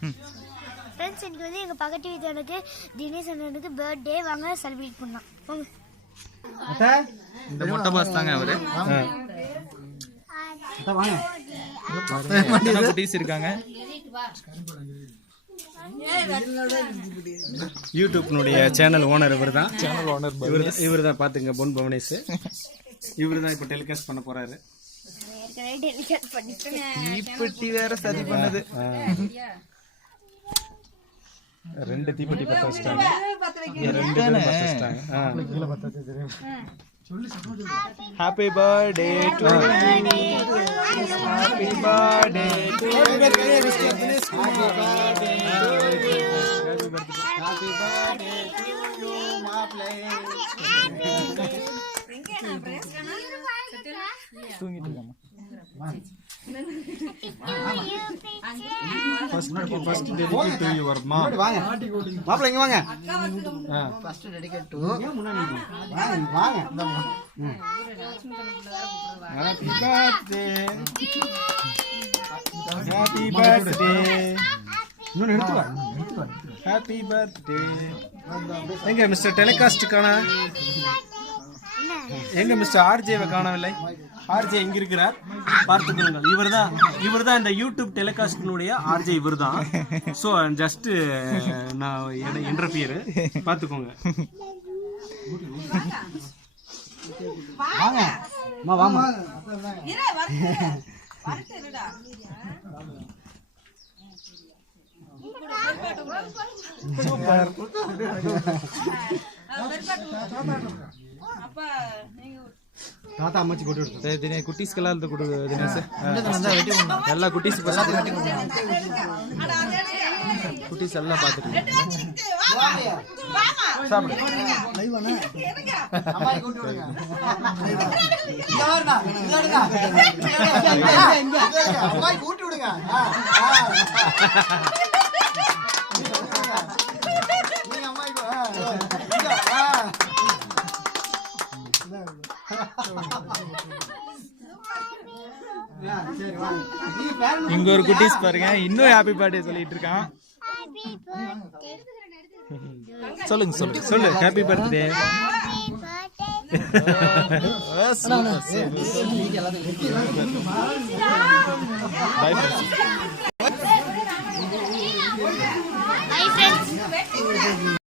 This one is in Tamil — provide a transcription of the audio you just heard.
ஃப்ரெண்ட்ஸ் இன்னைக்கு வந்து எங்கள் பக்கத்து வீட்டானுக்கு தினேஷ் அண்ணனுக்கு பர்த்டே வாங்க செலிப்ரேட் பண்ணலாம். இந்த மொட்டை பாஸ் தாங்க அவரு. குட்டீஸ் இருக்காங்க. யூடியூப்னுடைய சேனல் ஓனர் இவர் தான். இவர் தான் பாத்துங்க. பொன் பவனேஷ் இவர் தான் இப்போ டெலிகாஸ்ட் பண்ண போறாரு. தீப்பெட்டி வேற சரி பண்ணது. 2 தீப்பெட்டி பத்த வச்சிட்டாங்க. 2 பத்த வச்சிட்டாங்க. Happy birthday to you. Happy birthday to you. Happy birthday to you மாப்ளே. தூங்கிட்டு இருக்கமா? First dedicate to your mom. மாப்ள இங்க வாங்க. First dedicate to வாங்க. Happy birthday. Happy birthday. இன்னொன்னு எடுத்து வா. Happy birthday. எங்க மிஸ்டர் டெலிகாஸ்ட் காணா? எங்க மிஸ்டர் ஆர்ஜேவை காணவில்லை? ஆர்ஜே எங்க இருக்கிறார் பார்த்துக் கொள்ளுங்கள். இவர்தான் இந்த யூடியூப் டெலிகாஸ்டினுடைய ஆர்ஜே. இவர்தான். ஸோ ஜஸ்ட் நான் இன்டர்ஃபியர் பார்த்துக்கோங்க. வாங்க வாங்க. தாத்தா அம்மாச்சி கொண்டு எடுத்து தினே குட்டீஸ்க்கெல்லாம் இருந்து கொடு தினேஷ். எல்லா குட்டீஸ் குட்டீஸ் எல்லாம் பார்த்துட்டு இங்க ஒரு குட்டீஸ் பாருங்க. இன்னும் ஹாப்பி பர்த்டே சொல்லிட்டு இருக்கான். சொல்லு ஹாப்பி பர்த்டே. Bye friends.